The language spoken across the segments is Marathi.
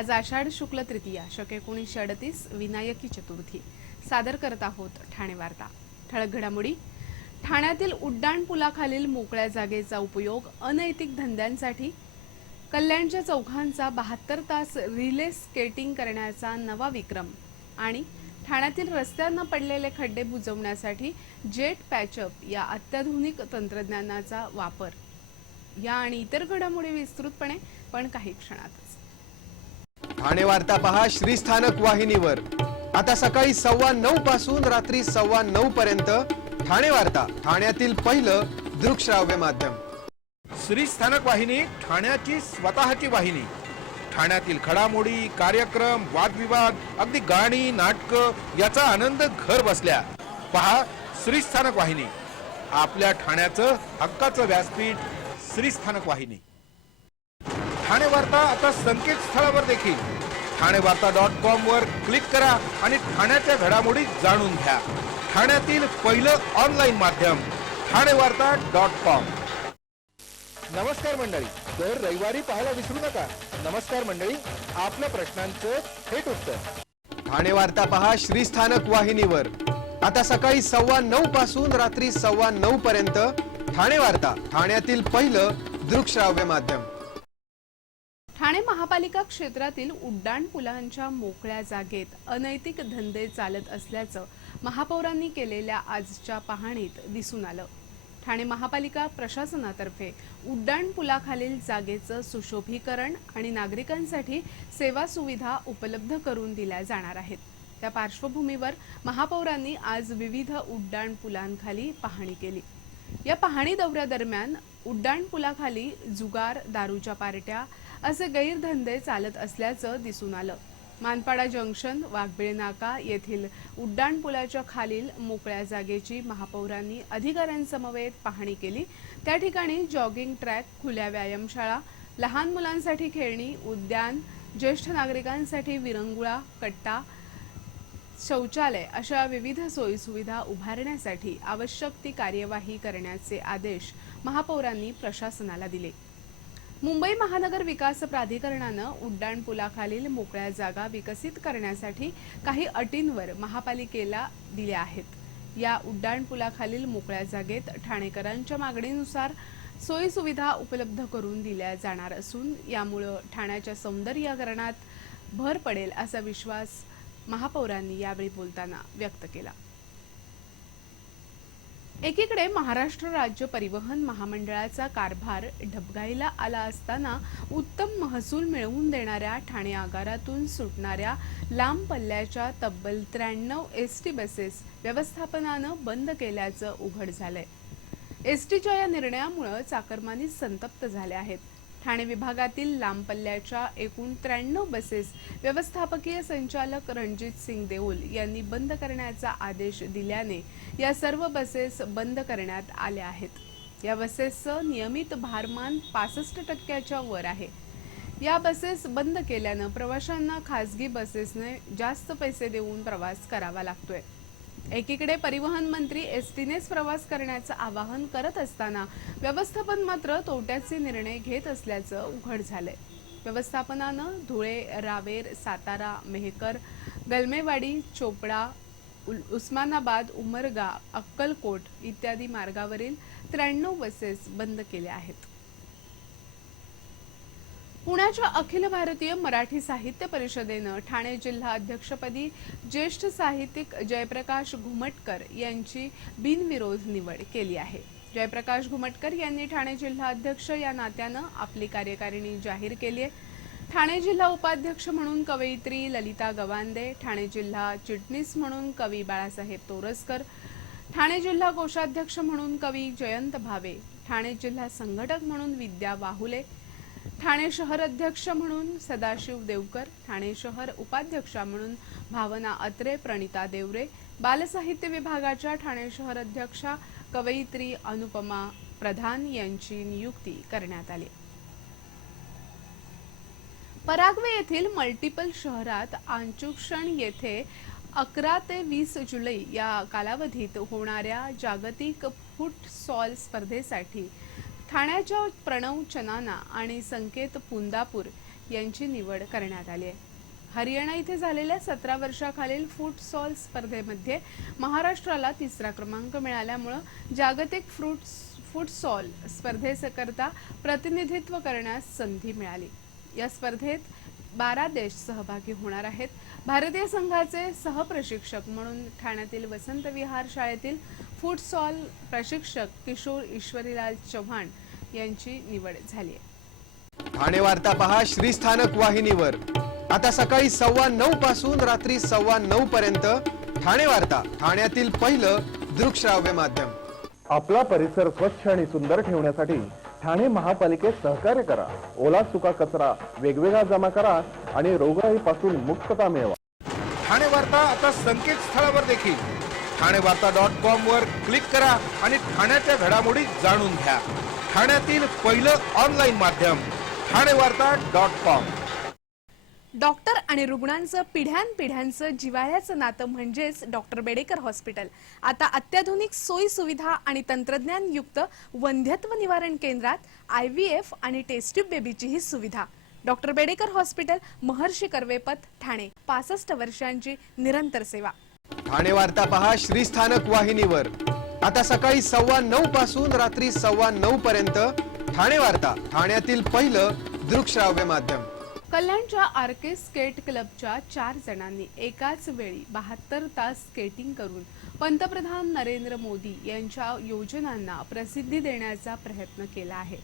आज आषाढ शुक्ल तृतीया शके 1938 विनायकी चतुर्थी सादर करत आहोत ठाणे वार्ता। ठळक घडामोडी। ठाण्यातील उड्डाण पुलाखालील मोकळ्या जागेचा उपयोग अनैतिक धंद्यांसाठी, कल्याणच्या चौघांचा 72 तास रिले स्केटिंग करण्याचा नवा विक्रम आणि ठाण्यातील रस्त्यांना पडलेले खड्डे बुजवण्यासाठी जेट पॅचअप या अत्याधुनिक तंत्रज्ञानाचा वापर, या आणि इतर घडामोडी विस्तृतपणे पण काही क्षणातच। ठाणे वार्ता पहा श्रीस्थानक वाहिनीवर। आता सकाळी 9:15 पासून रात्री 9:15 पर्यंत ठाणे वार्ता, ठाण्यातील पहिलं दृकश्राव्य माध्यम। श्रीस्थानक वाहिनी ठाण्याची स्वतःची वाहिनी। ठाण्यातील घडामोडी, कार्यक्रम, वादविवाद, अगदी गाणी, नाटक याचा आनंद घर बसल्या पहा श्रीस्थानक वाहिनी। आपल्या ठाण्याचं हक्काचं व्यासपीठ श्रीस्थानक वाहिनी। ठाणे वार्ता आता संकेतस्थळावर देखील ठाणेवार्ता.com वर क्लिक करा आणि ठाण्याच्या घडामोडी जाणून घ्या। ठाण्यातील पहिलं ऑनलाईन माध्यम ठाणेवार्ता.com। नमस्कार मंडळी, दर रविवारी पाहायला विसरू नका। नमस्कार मंडळी, आपल्या प्रश्नांचं थेट उत्तर। ठाणे वार्ता पहा श्रीस्थानक वाहिनीवर। आता सकाळी 9:15 पासून रात्री 9:15 पर्यंत ठाणे वार्ता, ठाण्यातील पहिलं दृकश्राव्य माध्यम। ठाणे महापालिका क्षेत्रातील उड्डाण पुलांच्या मोकळ्या जागेत अनैतिक धंदे चालत असल्याचं महापौरांनी केलेल्या आजच्या पाहणीत दिसून आलं। ठाणे महापालिका प्रशासनातर्फे उड्डाण पुलाखालील जागेचं सुशोभीकरण आणि नागरिकांसाठी सेवा सुविधा उपलब्ध करून दिल्या जाणार आहेत। त्या पार्श्वभूमीवर महापौरांनी आज विविध उड्डाण पुलांखाली पाहणी केली। या पाहणी दौऱ्यादरम्यान उड्डाण पुलाखाली जुगार, दारूच्या पार्ट्या असे गैरधंदे चालत असल्याचं दिसून आलं। मानपाडा जंक्शन, वाघबीळ नाका येथील उड्डाण पुलाच्या खालील मोकळ्या जागेची महापौरांनी अधिकाऱ्यांसमवेत पाहणी केली। त्या ठिकाणी जॉगिंग ट्रॅक, खुल्या व्यायामशाळा, लहान मुलांसाठी खेळणी उद्यान, ज्येष्ठ नागरिकांसाठी विरंगुळा, कट्टा, शौचालय अशा विविध सोयीसुविधा उभारण्यासाठी आवश्यक ती कार्यवाही करण्याचे आदेश महापौरांनी प्रशासनाला दिले। मुंबई महानगर विकास प्राधिकरणानं उड्डाण पुलाखालील मोकळ्या जागा विकसित करण्यासाठी काही अटींवर महापालिकेला दिल्या आहेत। या उड्डाण पुलाखालील मोकळ्या जागेत ठाणेकरांच्या मागणीनुसार सोयीसुविधा उपलब्ध करून दिल्या जाणार असून यामुळे ठाण्याच्या सौंदर्यीकरणात भर पडेल असा विश्वास महापौरांनी यावेळी बोलताना व्यक्त केला। एकीकडे महाराष्ट्र राज्य परिवहन महामंडळाचा कारभार डबघाईला आला असताना उत्तम महसूल मिळवून देणाऱ्या ठाणे आगारातून सुटणाऱ्या लांब पल्ल्याच्या तब्बल 93 एसटी बसेस व्यवस्थापनानं बंद केल्याचं उघड झालंय। एसटीच्या या निर्णयामुळे चाकरमानी संतप्त झाले आहेत। ठाणे विभागातील लांब पल्ल्याच्या एकूण 93 बसेस व्यवस्थापकीय संचालक रणजित सिंग देओल यांनी बंद करण्याचा आदेश दिल्याने या सर्व बसेस बंद करण्यात आल्या आहेत। या बसेसचं नियमित भारमान 65% वर आहे। या बसेस बंद केल्यानं प्रवाशांना खासगी बसेसने जास्त पैसे देऊन प्रवास करावा लागतोय। एकीकडे परिवहन मंत्री एसटीनेच प्रवास करण्याचं आवाहन करत असताना व्यवस्थापन मात्र तोट्याचे निर्णय घेत असल्याचं उघड झालंय। व्यवस्थापनानं धुळे, रावेर, सातारा, मेहकर, गलमेवाडी, चोपडा, उस्मानाबाद, उमरगा, अक्कलकोट इत्यादी मार्गावरील 93 बसेस बंद केल्या आहेत। पुण्याच्या अखिल भारतीय मराठी साहित्य परिषदेनं ठाणे जिल्हा अध्यक्षपदी ज्येष्ठ साहित्यिक जयप्रकाश घुमटकर यांची बिनविरोध निवड केली आहे। जयप्रकाश घुमटकर यांनी ठाणे जिल्हा अध्यक्ष या नात्यानं आपली कार्यकारिणी जाहीर केली आहे। ठाणे जिल्हा उपाध्यक्ष म्हणून कवयित्री ललिता गवांदे, ठाणे जिल्हा चिटणीस म्हणून कवी बाळासाहेब तोरसकर, ठाणे जिल्हा कोषाध्यक्ष म्हणून कवी जयंत भावे, ठाणे जिल्हा संघटक म्हणून विद्या वाहुले, ठाणे शहर अध्यक्ष म्हणून सदाशिव देवकर, ठाणे शहर उपाध्यक्षा म्हणून भावना अत्रे, प्रणिता देवरे, बालसाहित्य विभागाच्या ठाणे शहर अध्यक्षा कवयित्री अनुपमा प्रधान यांची नियुक्ती करण्यात आली। पराग्वे येथील मल्टिपल शहरात आंचुक्षण येथे 11 ते 20 जुलै या कालावधीत होणाऱ्या जागतिक फुटसॉल स्पर्धेसाठी ठाण्याच्या प्रणव चनाना आणि संकेत पुंदापूर यांची निवड करण्यात आली आहे. हरियाणा इथे झालेल्या 17 वर्षाखालील फुटसॉल स्पर्धेमध्ये महाराष्ट्राला 3रा क्रमांक मिळाल्यामुळे जागतिक फुटसॉल स्पर्धेकरता प्रतिनिधित्व करण्यास संधी मिळाली. या स्पर्धेत 12 देश सहभागी होणार आहेत. भारतीय संघाचे सहप्रशिक्षक म्हणून ठाण्यातील वसंत विहार शाळेतील फुटसॉल प्रशिक्षक किशोर ईश्वरीलाल चव्हाण यांची निवड झाली आहे. ठाणे वार्ता पहा श्रीस्थानक वाहिनीवर. आता सकाळी 9:15 पासून रात्री 9:15 पर्यंत ठाणे वार्ता, ठाण्यातील पहिलं दृकश्राव्य माध्यम. आपला परिसर स्वच्छ आणि सुंदर ठेवण्यासाठी ठाणे महापालिकेत सहकार्य करा. ओला सुका कचरा वेगवेगळा जमा करा आणि रोगराईपासून मुक्तता मिळवा. ठाणे वार्ता आता संकेतस्थळावर देखील ठाणेवार्ता.com वर क्लिक करा आणि ठाण्याच्या घडामोडी जाणून घ्या. ठाण्यातील पहिलं ऑनलाईन माध्यम ठाणेवार्ता.com. डॉक्टर आणि रुग्णांचं पिढ्यानपिढ्यांचं जिव्हाळ्याचं नातं म्हणजेच डॉक्टर बेडेकर हॉस्पिटल. आता अत्याधुनिक सोयी सुविधा आणि तंत्रज्ञानयुक्त वंध्यत्व निवारण केंद्रात IVF आणि टेस्ट ट्यूब बेबीचीही सुविधा. डॉक्टर बेडेकर हॉस्पिटल, महर्षी कर्वेपथ, ठाणे. 65 वर्षांची निरंतर सेवा. ठाणे वार्ता पहा श्रीस्थानक वाहिनीवर. आता सकाळी 9:15 पासून रात्री 9:15 पर्यंत ठाणे वार्ता, ठाण्यातील पहिलं दृकश्राव्य माध्यम. कल्याणच्या RK स्केट क्लबच्या 4 जणांनी एकाच वेळी 72 तास स्केटिंग करून पंतप्रधान नरेंद्र मोदी यांच्या योजनांना प्रसिद्धी देण्याचा प्रयत्न केला आहे.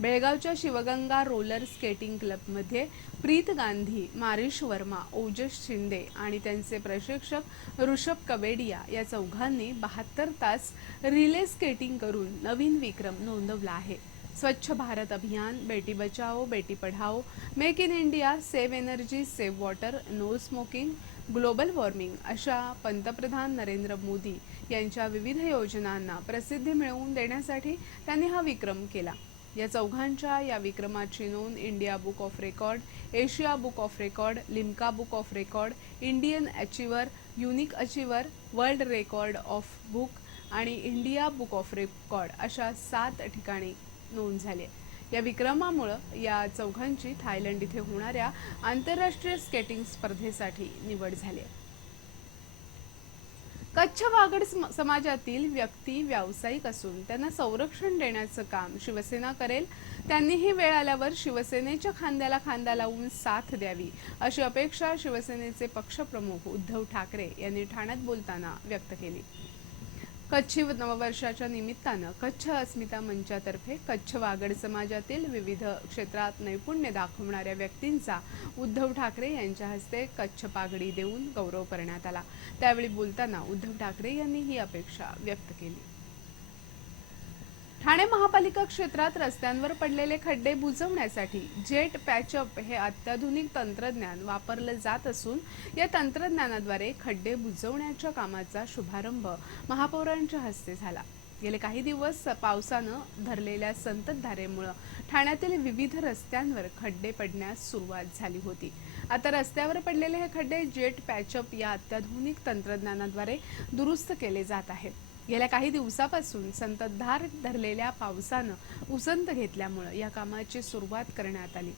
बेळगावच्या शिवगंगा रोलर स्केटिंग क्लबमध्ये प्रीत गांधी, मारिश वर्मा, ओजस शिंदे आणि त्यांचे प्रशिक्षक ऋषभ कवेडिया या चौघांनी 72 तास रिले स्केटिंग करून नवीन विक्रम नोंदवला आहे. Swachh Bharat Abhiyan, Beti Bachao Beti Padhao, make in India, save energy save water, no smoking, global warming अशा पंतप्रधान नरेंद्र मोदी यांच्या विविध योजनांना प्रसिद्धी मिळवून देण्यासाठी त्यांनी हा विक्रम केला. या चौघांच्या या विक्रमाची नोंद India book of record, Asia book of record, Limca book of record, Indian achiever, unique achiever, world record of book आणि इंडिया बुक ऑफ रेकॉर्ड अशा 7 ठिकाणी नोंद झाली. या विक्रमामुळे या चौघांची थायलंड इथे होणाऱ्या आंतरराष्ट्रीय स्केटिंग स्पर्धेसाठी निवड झाली. कच्छ वागड समाजातील व्यक्ती व्यावसायिक असून त्यांना संरक्षण देण्याचं काम शिवसेना करेल. त्यांनीही वेळ आल्यावर शिवसेनेच्या खांद्याला खांदा लावून साथ द्यावी अशी अपेक्षा शिवसेनेचे पक्षप्रमुख उद्धव ठाकरे यांनी ठाण्यात बोलताना व्यक्त केली. कच्छी नववर्षाच्या निमित्तानं कच्छ अस्मिता मंचातर्फे कच्छ वागड समाजातील विविध क्षेत्रात नैपुण्य दाखवणाऱ्या व्यक्तींचा उद्धव ठाकरे यांच्या हस्ते कच्छ पागडी देऊन गौरव करण्यात आला. त्यावेळी बोलताना उद्धव ठाकरे यांनी ही अपेक्षा व्यक्त केली. ठाणे महापालिका क्षेत्रात रस्त्यांवर पडलेले खड्डे बुजवण्यासाठी जेट पॅचअप हे अत्याधुनिक तंत्रज्ञान वापरलं जात असून या तंत्रज्ञानाद्वारे खड्डे बुजवण्याच्या कामाचा शुभारंभ महापौरांच्या हस्ते झाला. गेले काही दिवस पावसानं धरलेल्या संततधारेमुळे ठाण्यातील विविध रस्त्यांवर खड्डे पडण्यास सुरुवात झाली होती. आता रस्त्यावर पडलेले हे खड्डे जेट पॅचअप या अत्याधुनिक तंत्रज्ञानाद्वारे दुरुस्त केले जात आहेत. गेल्या काही दिवसापासून संततधार धरलेल्या पावसानं उसंत घेतल्यामुळे या कामाची सुरुवात करण्यात आली.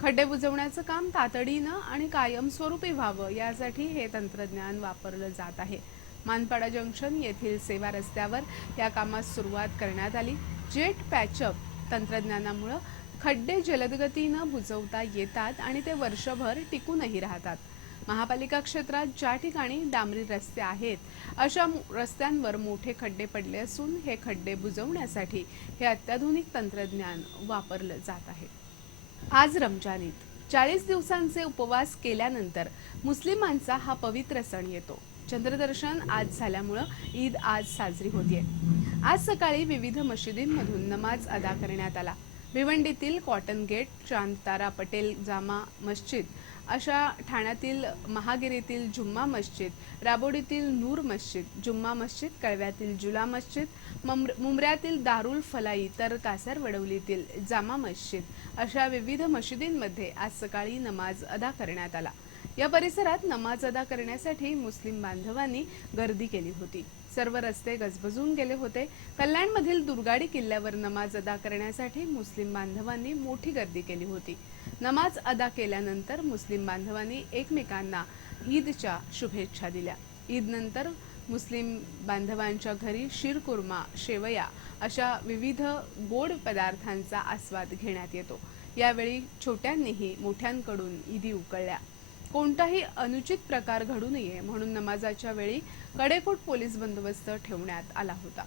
खड्डे बुजवण्याचं काम तातडीनं आणि कायमस्वरूपी व्हावं यासाठी हे तंत्रज्ञान वापरलं जात आहे. मानपाडा जंक्शन येथील सेवा रस्त्यावर या कामास सुरुवात करण्यात आली. जेट पॅचअप तंत्रज्ञानामुळे खड्डे जलदगतीनं बुजवता येतात आणि ते वर्षभर टिकूनही राहतात. महापालिका क्षेत्रात ज्या ठिकाणी डांबरी रस्ते आहेत अशा रस्त्यांवर मोठे खड्डे पडले असून हे खड्डे बुजवण्यासाठी हे अत्याधुनिक तंत्रज्ञान वापरलं जात आहे. आज रमजान ईद. 40 दिवसांचे उपवास केल्यानंतर मुस्लिमांचा हा पवित्र सण येतो. चंद्रदर्शन आज झाल्यामुळे ईद आज साजरी होतीये. आज सकाळी विविध मशिदींमधून नमाज अदा करण्यात आला. भिवंडीतील कॉटन गेट, चांदतारा पटेल जामा मस्जिद, अशा ठाण्यातील महागिरीतील जुम्मा मस्जिद, राबोडीतील नूर मस्जिद, जुम्मा मस्जिद, कळव्यातील जुला मस्जिद, मुंब्र्यातील दारुल फलाई तर कासारवडवलीतील जामा मस्जिद अशा विविध मशिदींमध्ये आज सकाळी नमाज अदा करण्यात आला. या परिसरात नमाज अदा करण्यासाठी मुस्लिम बांधवांनी गर्दी केली होती। सर्व रस्ते गजबजून गेले होते। कल्याणमधील दुर्गाडी किल्ल्यावर नमाज अदा करण्यासाठी मुस्लिम बांधवांनी मोठी गर्दी केली होती। नमाज अदा केल्यानंतर मुस्लिम बांधवांनी एकमेकांना ईदच्या शुभेच्छा दिल्या। ईद नंतर मुस्लिम बांधवांच्या घरी शीरकुर्मा, शेवया अशा विविध गोड पदार्थांचा आस्वाद घेण्यात येतो। यावेळी छोट्यांनीही मोठ्यांकडून ईदी उकळल्या। कोणताही अनुचित प्रकार घडू नये म्हणून नमाजाच्या वेळी कडेकोट पोलीस बंदोबस्त ठेवण्यात आला होता।